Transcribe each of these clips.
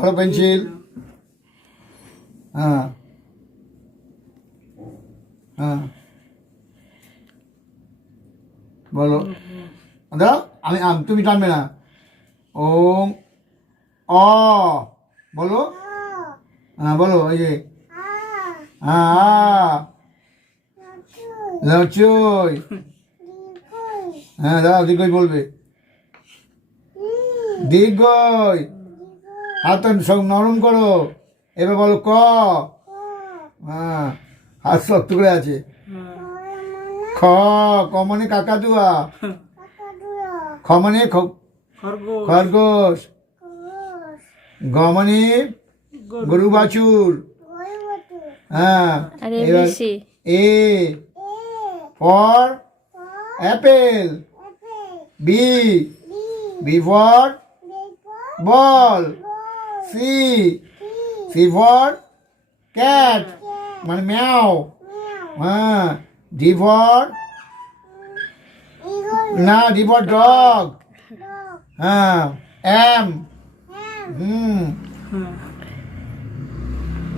ধরো পেন্সিল। হ্যাঁ। হ্যাঁ। বলো। দাও আমি তুমি টানবে না। ওম, অ, বলো। হ্যাঁ বলো, এই যে। হ্যাঁ। লচই। হ্যাঁ দাও দীর্ঘই বলবে। দীর্ঘই। হাত সব নরম করো। এবার বলো ক? হ্যাঁ হাত শক্ত করে আছে। খ। ক মানে কাকাতুয়া খ মানে খ- খরগোশ। খরগোশ। গ মানে গরু। বাছুর। হ্যাঁ এবার A. For. Apple. B. B for. Ball. C C for cat মানে ম্যাও হ্যাঁ ডি ফর না ডি ফর ডগ হ্যাঁ এম হুম।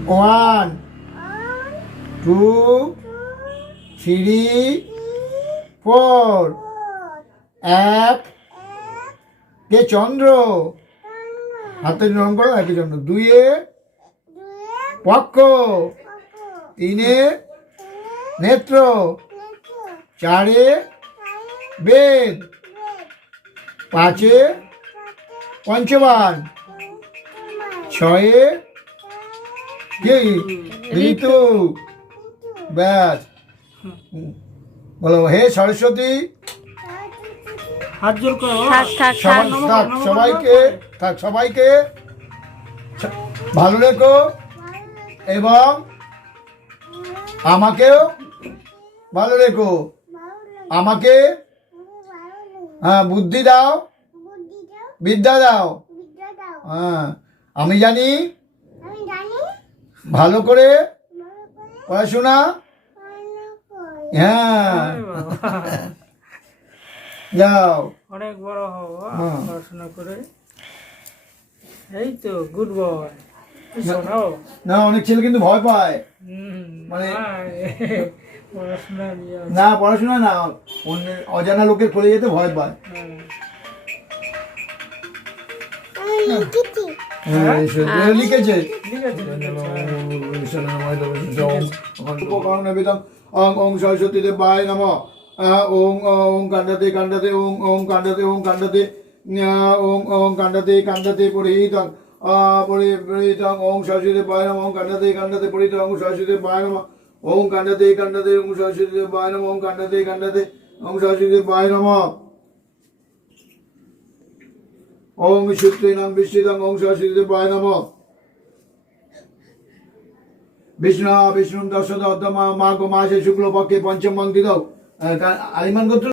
ওয়ান টু থ্রি ফোর এক কে, চন্দ্র? হাতে নরম করো একে জন্য দুইয়ে পক্ষ। তিনে নেত্র। চারে বেদ। পাঁচে পঞ্চবান। ছয়ে কি ঋতু। ব্যাস। বলো হে সরস্বতী। সবাইকে থাক সবাইকে ভালো রেখো এবং আমাকেও ভালো রেখো। আমাকে হ্যাঁ বুদ্ধি দাও বিদ্যা দাও। হ্যাঁ আমি জানি ভালো করে পড়াশোনা। হ্যাঁ। যাও। অনেক বড় আহ, হ্যাঁ। পড়াশোনা করে। এই তো গুড বয় শোনাও? না অনেক ছেলে কিন্তু ভয় পায়। মানে- হ্যাঁ, পড়াশোনা না পড়াশোনা না অন্য অজানা লোকের খুলে যেতে ভয় পায়। হ্যাঁ। হ্যাঁ, এ লিখেছে। ঠিক আছে উপকরণবিদম ওং ওং সরস্বতী দেবায় নম। ওং ওং কাণ্ডতে কাণ্ডতে ওং ওং কাণ্ডতে ওং কাণ্ডতে। ওং ওং কাণ্ডতে কাণ্ডতে পরিহিতং পরিহিতং ওং সরস্বতী দেবায় নম ওং কাণ্ডতে কাণ্ডতে পরিহিত ওং সরস্বতী দেবায় নম ওং কাণ্ডতে কাণ্ডতে ওং সরস্বতী দেবায় নম ওং কাণ্ডতে কাণ্ডতে ওং সরস্বতী দেবায় নম ওং সূত্রেণং বিস্তৃতং ওং সরস্বতী দেবায় নম বিষ্ণু বিষ্ণু দশ মা গো মাসে শুক্লপক্ষে পঞ্চম পঙ্ক্তি আলিমান গোত্র